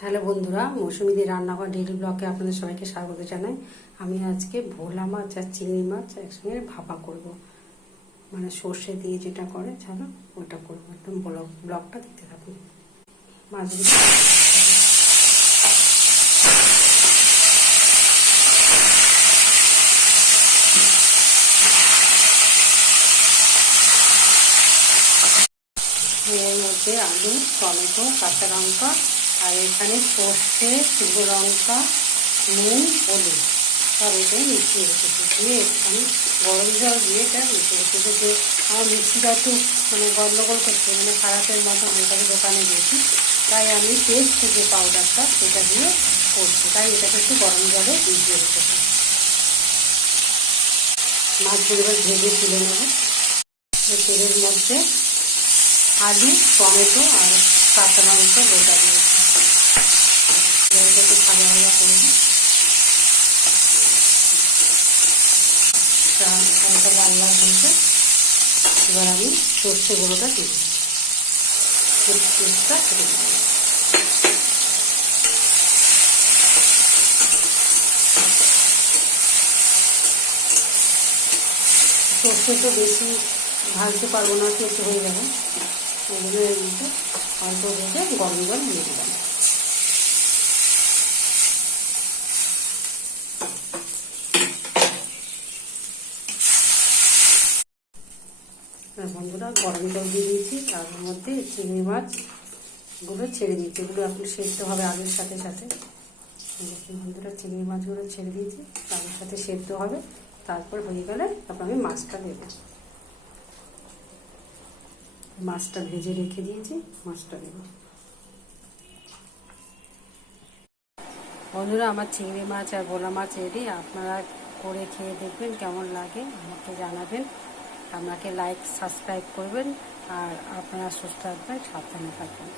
Hello বন্ধুরা, মৌসুমীদি রান্নাঘর daily ব্লগে আপনাদের সবাইকে স্বাগত জানাই। আমি আজকে ভোলা মাছ আর চিংড়ি মাছ একসঙ্গে ভাপা করব, মানে সর্ষে দিয়ে যেটা করে চলো ওটা করবো। একদম ব্লগটা দেখতে থাকুন। মাছগুলো এর মধ্যে আলু, টমেটো, কাঁচা লঙ্কা আর এখানে সর্ষে, শুকনো লঙ্কা, নুন, হলুদ সব এটাই মিশিয়ে রেখেছি। দিয়ে একটুখানি গরম জল দিয়ে এটা মিশিয়ে রেখেছি। যে আমার মিক্সিটা একটু গন্ডগোল করছে, খারাপের মতো ওইটাকে দোকানে দিয়েছি, তাই আমি পেস্ট যে পাউডারটা সেটা দিয়ে করছি, তাই এটাকে একটু গরম জলে ভিজিয়ে রেখেছি। মাছগুলো এবার ভেজে তুলে নেব। তেলের মধ্যে আলু, টমেটো আর কাঁচা লঙ্কা গোটা দিয়েছি। একটু ভাজা ভাজা করবো, হালকা লাল লাল হয়েছে। এবার আমি সর্ষে গুঁড়োটা দিই, পেস্টটা করে নেব। সর্ষে তো বেশি ভাজতে পারবো না, একটু হয়ে যাবে। ওগুলো এর মধ্যে অল্প ভেজে গরম জল দিয়ে দিলাম। বন্ধুরা, গরম জল দিয়ে দিয়েছি, তার মধ্যে চিংড়ি মাছগুলো ছেড়ে দিয়েছি। এগুলো এখন সেদ্ধ হবে আলুর সাথে সাথে। দেখুন বন্ধুরা, চিংড়ি মাছগুলো ছেড়ে দিয়েছি, আলুর সাথে সেদ্ধ হবে। তারপর হয়ে গেলে তারপর আমি মাছটা দেবো। মাছটা ভেজে রেখে দিয়েছি, মাছটা দেবো। বন্ধুরা, আমার চিংড়ি মাছ আর ভোলা মাছ রেডি। আপনারা করে খেয়ে দেখবেন কেমন লাগে, আমাকে জানাবেন। আমাকে লাইক সাবস্ক্রাইব করবেন, আর আপনারা সুস্থ থাকবেন, সাবধানে থাকবেন।